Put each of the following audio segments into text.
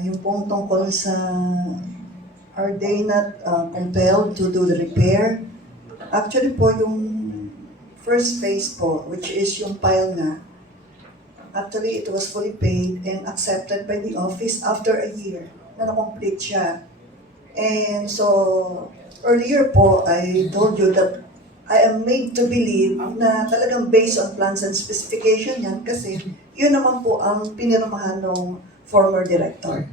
Yung pong tungkol sa are they not compelled to do the repair? Actually po, yung first phase po, which is yung pile na, actually it was fully paid and accepted by the office after a year na na-complete siya. And so, earlier po, I told you that I am made to believe na talagang based on plans and specification yan kasi yun naman po ang pinirmahan ng former director.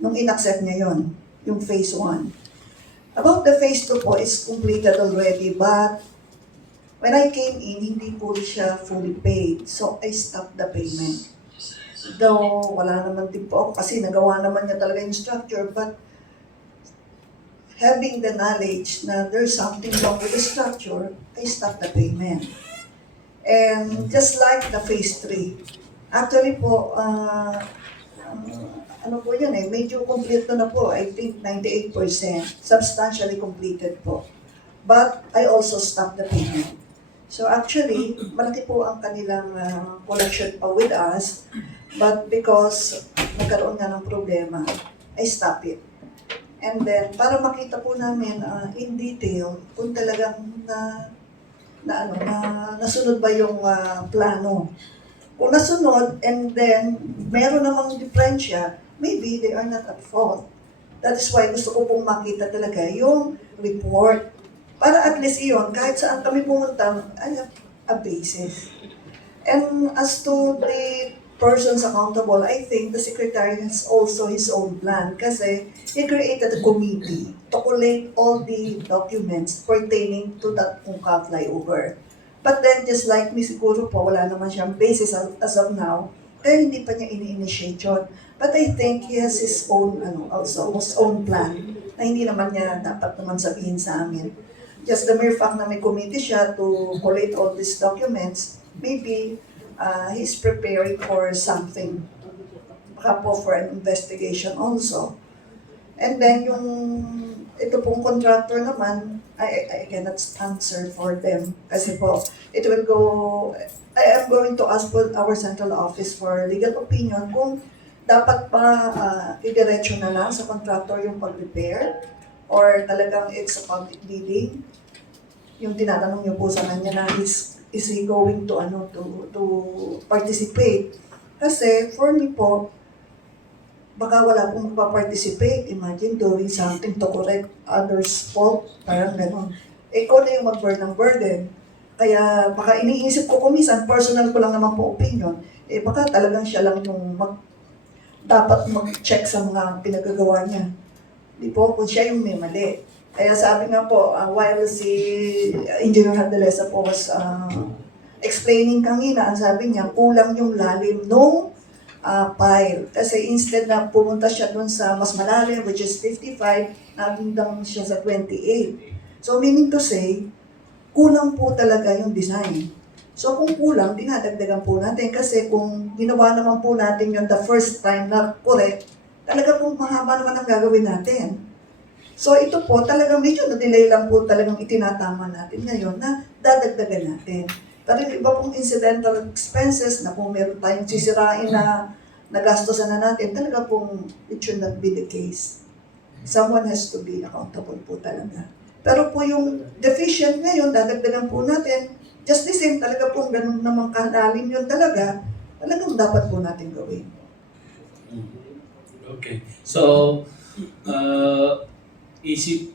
Nung in-accept niya yun, yung phase 1. About the phase 2 po is completed already, but when I came in, hindi po siya fully paid. So, I stopped the payment. Though, wala naman din po ako kasi nagawa naman niya talaga yung structure, but having the knowledge na there's something wrong with the structure, I stopped the payment. And just like the phase 3, actually po, ano po yun medyo complete na po, I think 98%, substantially completed po. But I also stopped the payment. So actually, malaki po ang kanilang collection pa with us, but because nagkaroon nga ng problema, I stopped it. And then, para makita po namin in detail kung talagang nasunod ba yung plano. Kung nasunod, and then meron namang diferensya, maybe they are not at fault. That is why gusto ko pong makita talaga yung report. Para at least iyon, kahit saan kami pumunta, I have a basis. And as to the persons accountable, I think the secretary has also his own plan kasi he created a committee to collate all the documents pertaining to that Ungka flyover. But then, just like me, siguro po, wala naman siyang basis as of now, kaya hindi pa niya ini-initiate yun. But I think he has his own, also, his own plan na hindi naman niya dapat naman sabihin sa amin. Just the mere fact na may committee siya to collate all these documents, maybe he's preparing for something. Baka po for an investigation also. And then yung ito pong contractor naman, I cannot answer for them. Kasi po, it will go, I am going to ask for our central office for legal opinion kung dapat pa idiretso na lang sa contractor yung pag-repair or talagang it's a public bidding. Yung tinatanong niyo po sa kanya na is he going to to participate? Kasi for me po, baka wala pong magpa-participate. Imagine doing something to correct others' fault. Parang gano'n. Ikaw na yung mag-bear ng burden. Kaya baka iniisip ko kumisan, personal ko lang naman po opinion, baka talagang siya lang yung dapat mag-check sa mga pinagagawa niya. Di po, kung siya yung may mali. Kaya sabi nga po, while si Engineer Hadalesa po was explaining kanina, ang sabi niya, kulang yung lalim nung pile. Kasi instead na pumunta siya dun sa mas malalim, which is 55, naging siya sa 28. So meaning to say, kulang po talaga yung design. So kung kulang, dinadagdagan po natin. Kasi kung ginawa naman po natin yung the first time na correct, talaga pong mahaba naman ang gagawin natin. So ito po, talagang medyo na-delay lang po talagang itinatama natin ngayon na dadagdagan natin. Pero yung iba pong incidental expenses na kung meron tayong sisirain na nagastosan na natin, talaga pong it should not be the case. Someone has to be accountable po talaga. Pero po yung deficient ngayon, dadagdagan po natin, just the same, talaga pong ganun namang kahalalim yun talaga, talagang dapat po natin gawin. Okay. So, is it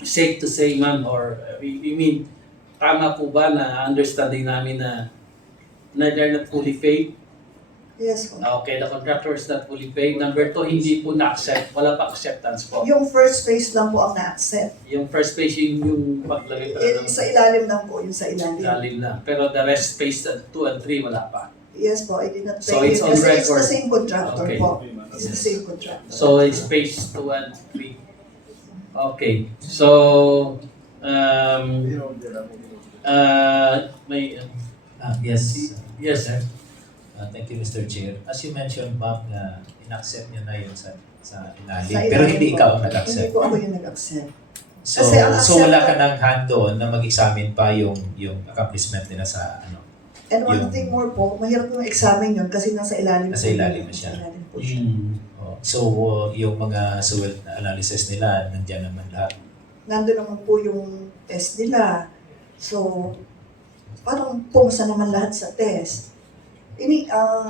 safe to say, ma'am, or you mean, tama po ba na understanding namin na they're not fully paid? Yes po. Okay, the contractor is not fully paid. Number 2, hindi po na-accept. Wala pa acceptance po. Yung first phase lang po ang na-accept. Yung first phase, yung paglagay pa ng Sa ilalim lang po, yung sa ilalim. lalim lang. Pero the rest, phase 2 and 3, wala pa. Yes po, I did not pay. So it's on Kasi it's record. the same contractor Okay. po. It's the same contractor. So it's phase 2 and 3. Okay. So, may... Yes. Yes, sir. Thank you, Mr. Chair. As you mentioned, ma'am, na in-accept niyo na yun sa ilalim. Sa Pero ilalim hindi po. ikaw ang Hindi nag-accept. po ako yung nag-accept. So, Kasi ang so wala ka accept- ng hand doon na mag-examine pa yung accomplishment nila sa And one Yung- thing more po, mahirap yung examine yun kasi nasa ilalim Nasa po ilalim yun. na siya. Nasa ilalim po siya. Oh, so, yung mga SWOT na analysis nila, nandiyan naman lahat. Nandun naman po yung test nila. So, parang pumasa naman lahat sa test.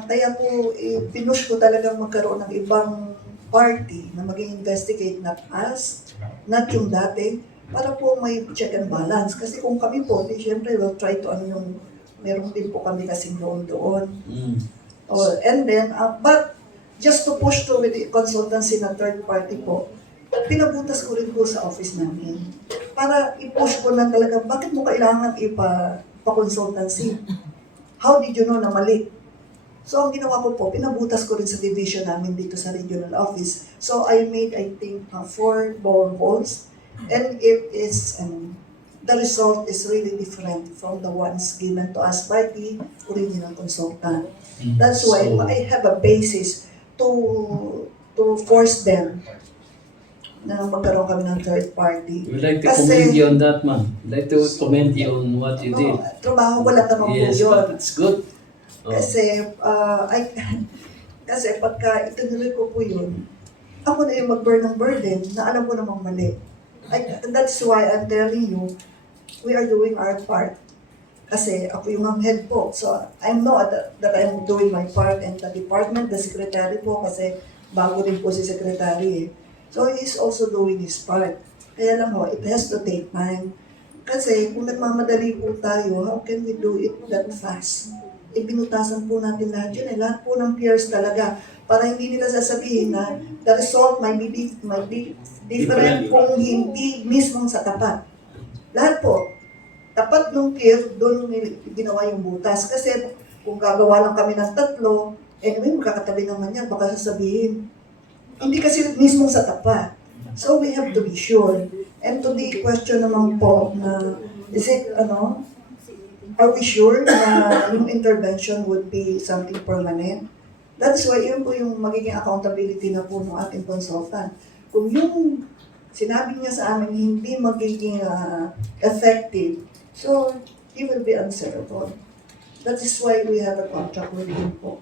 Kaya po, pinush ko talagang magkaroon ng ibang party na mag-investigate not us, not yung dati, para po may check and balance. Kasi kung kami po, di syempre we'll try to meron din po kami kasing doon. And then, but just to push through with the consultancy na third party po, pinabutas ko rin po sa office namin. Para i-push ko na talaga, bakit mo kailangan ipa-consultancy? How did you know na mali? So, ang ginawa ko po, pinabutas ko rin sa division namin dito sa regional office. So, I made, I think, 4 boreholes. And it is, the result is really different from the ones given to us by the original consultant. That's why So, I have a basis to force them na magkaroon kami ng third party. We'd like to Kasi- commend you on that, ma'am. We'd like to commend you on what you did. Trabaho ko lang naman po Yes, yun. but it's good. Oh. Kasi pagka itinuloy ko po yun, ako na yung mag-burn ng burden na alam ko namang mali. That's why I'm telling you, we are doing our part. Kasi ako yung ang head po. So I know that I'm doing my part, and the department, the secretary po, kasi bago din po si secretary eh. So he's also doing his part. Kaya lang ho, it has to take time. Kasi kung nagmamadali po tayo, how can we do it that fast? Ibinutasan po natin lahat yun eh. Lahat po ng peers talaga. Para hindi nila sasabihin na the result might be different kung hindi mismo sa tapat. Lahat po. Tapat ng peer, doon ginawa yung butas. Kasi kung gagawa lang kami ng 3, anyway, magkakatabi naman yan. Baka sasabihin. Hindi kasi mismo sa tapat. So we have to be sure. And to the question naman po na, are we sure na yung intervention would be something permanent? That's why yun po yung magiging accountability na po ng ating consultant. Kung yung sinabi niya sa amin hindi magiging effective, so he will be answerable. That is why we have a contract with him po.